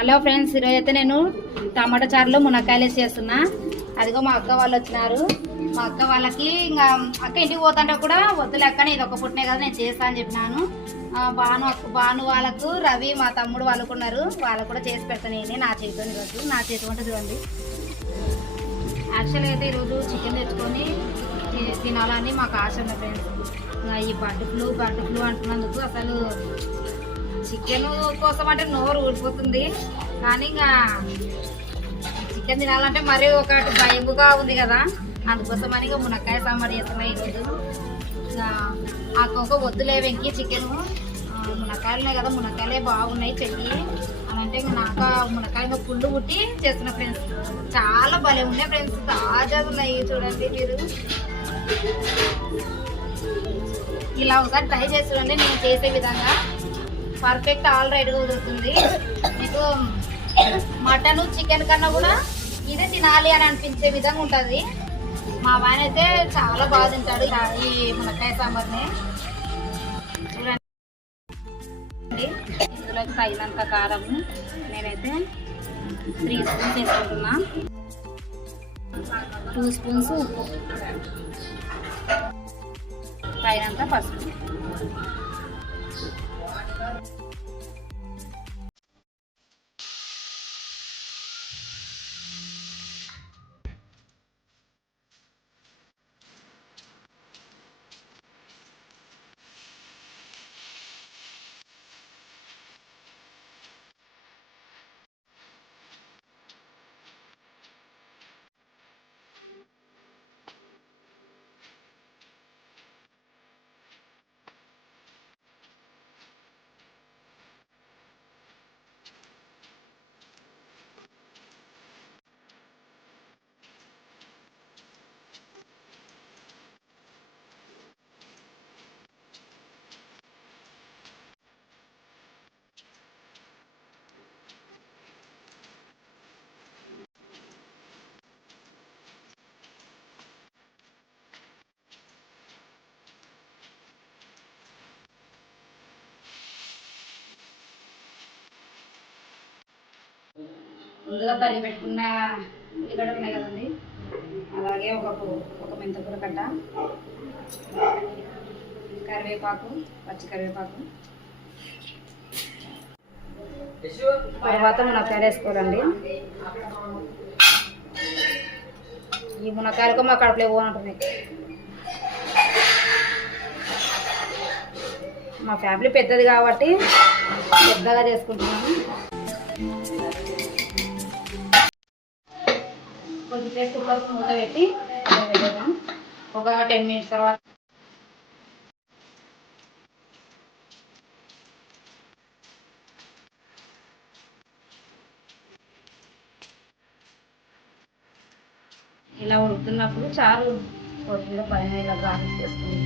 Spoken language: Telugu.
హలో ఫ్రెండ్స్, ఈరోజు అయితే నేను టమాటా చారులో మునక్కాయలు వేసి చేస్తున్నా. అదిగో మా అక్క వాళ్ళు వచ్చినారు. మా అక్క వాళ్ళకి ఇంకా అక్క ఇంటికి పోతుంటే కూడా వద్దులేక్కనే ఇది ఒక పుట్టినే కదా నేను చేస్తా అని చెప్పినాను. భాను వాళ్ళకు, రవి మా తమ్ముడు వాళ్ళకు ఉన్నారు, వాళ్ళకు కూడా చేసి పెడతాను. నేనే నా చేతితో ఈరోజు నా చేతి వంట చూడండి. యాక్చువల్గా అయితే ఈరోజు చికెన్ తెచ్చుకొని తినాలని మాకు ఆశ ఉంది ఫ్రెండ్స్. ఈ బర్డ్ ఫ్లూ అంటున్నందుకు అసలు చికెన్ కోసం అంటే నోరు ఊడిపోతుంది. కానీ ఇంకా చికెన్ తినాలంటే మరీ ఒకటి భయంగా ఉంది కదా, అందుకోసమని ఇంకా మునక్కాయ సాంబార్ చేస్తున్నాయి ఈరోజు. ఒక వద్దులే వెంకి చికెన్, మునక్కాయలున్నాయి కదా, మునక్కాయలే బాగున్నాయి చెయ్యి అని అంటే నాకు మునక్కాయ పుల్లు పుట్టి చేస్తున్నా ఫ్రెండ్స్. చాలా భలే ఉన్నాయి ఫ్రెండ్స్, తాజాగా ఉన్నాయి చూడండి మీరు. ఇలా ఒకసారి ట్రై చేసి చూడండి, నేను చేసే విధంగా పర్ఫెక్ట్ ఆల్ రైట్గా కుదురుతుంది మీకు. మటన్ చికెన్ కన్నా కూడా ఇదే తినాలి అని అనిపించే విధంగా ఉంటుంది. మా ఆయన అయితే చాలా బాగా తింటాడు ఈ మునక్కాయ సాంబార్ని. చూడండి, ఇందులో తగినంత కారం నేనైతే 3 స్పూన్స్ వేసుకుంటున్నా. 2 స్పూన్స్ ఉప్పు, తగినంత పసుపు. ముందుగా తరిగి పెట్టుకున్న ఉల్లిగడ్డలు ఉన్నాయి కదండి, అలాగే ఒక మెంతకూర కట్ట, కరివేపాకు, పచ్చి కరివేపాకు. తర్వాత మునక్కాయలు వేసుకోవాలండి. ఈ మునక్కాయలకు మా కడుపులో పోనంటున్నాయి. మా ఫ్యామిలీ పెద్దది కాబట్టి పెద్దగా చేసుకుంటున్నాము. కొద్దిసేపు కుక్కర్కు మూత పెట్టి ఒక 10 మినిట్స్ తర్వాత ఇలా ఉడుకుతున్నప్పుడు చారు కొద్దిగా పైన ఇలా గార్నిష్ చేసుకుంది.